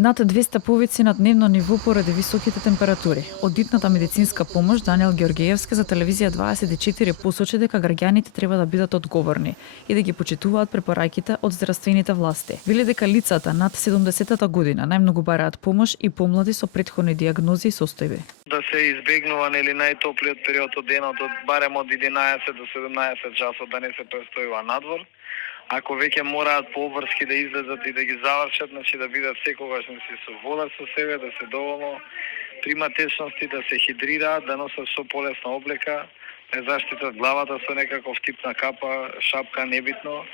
Над 200 повици на дневно ниво поради високите температури. Од итната медицинска помош Даниел Георгиевски за телевизија 24 посочи дека граѓаните треба да бидат одговорни и да ги почитуваат препораќите од здравствените власти. Вели дека лицата над 70-та година најмногу бараат помош и помлади со претходни диагнози и состојби. Да се избегнува најтоплиот период од денот, барем од 11 до 17 часот да не се престојува надвор. Ако веќе мораат по обврски да излезат и да ги завршат, значи да бидат секогаш со вода со себе, да се доволно примат течности, да се хидрираат, да носат што полесна облека, да заштитат главата со некаков тип на капа, шапка, небитно,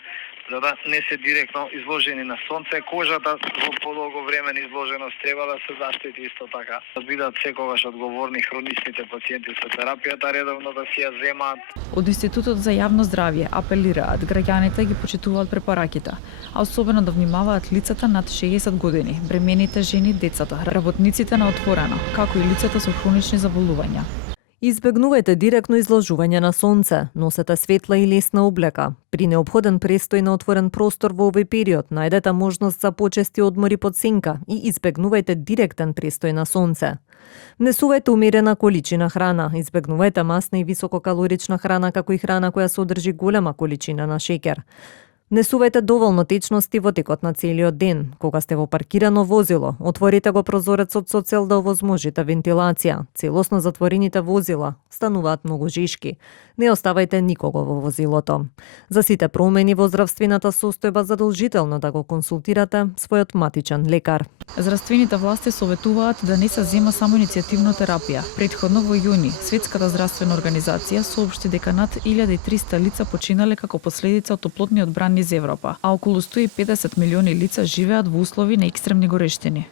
за да не се директно изложени на сонце. Кожата во подолго време на изложеност треба да се заштити исто така. Да бидат секогаш одговорни хроничните пациенти со терапијата, редовно да си ја земаат. Од Институтот за јавно здравје апелираат граѓаните ги почитуваат препораќите, а особено да внимаваат лицата над 60 години, бремените жени, децата, работниците на отворено, како и лицата со хронични заболувања. Избегнувајте директно изложување на сонце, носете светла и лесна облека. При неопходен престој на отворен простор во овој период, најдете можност за почести одмори под сенка и избегнувајте директен престој на сонце. Внесувајте умерена количина храна, избегнувајте масна и висококалорична храна, како и храна која содржи голема количина на шеќер. Внесувајте доволно течности во текот на целиот ден. Кога сте во паркирано возило, отворите го прозорецот со цел да овозможите вентилација. Целосно затворените возила стануваат многу жешки. Не оставајте никого во возилото. За сите промени во здравствената состојба задолжително да го консултирате својот матичен лекар. Здравствените власти советуваат да не се зема само иницијативна терапија. Претходно во јуни Светската здравствена организација соопшти дека над 1300 лица починале како последица од топлотниот бран низ Европа, а околу 150 милиони лица живеат во услови на екстремни горештини.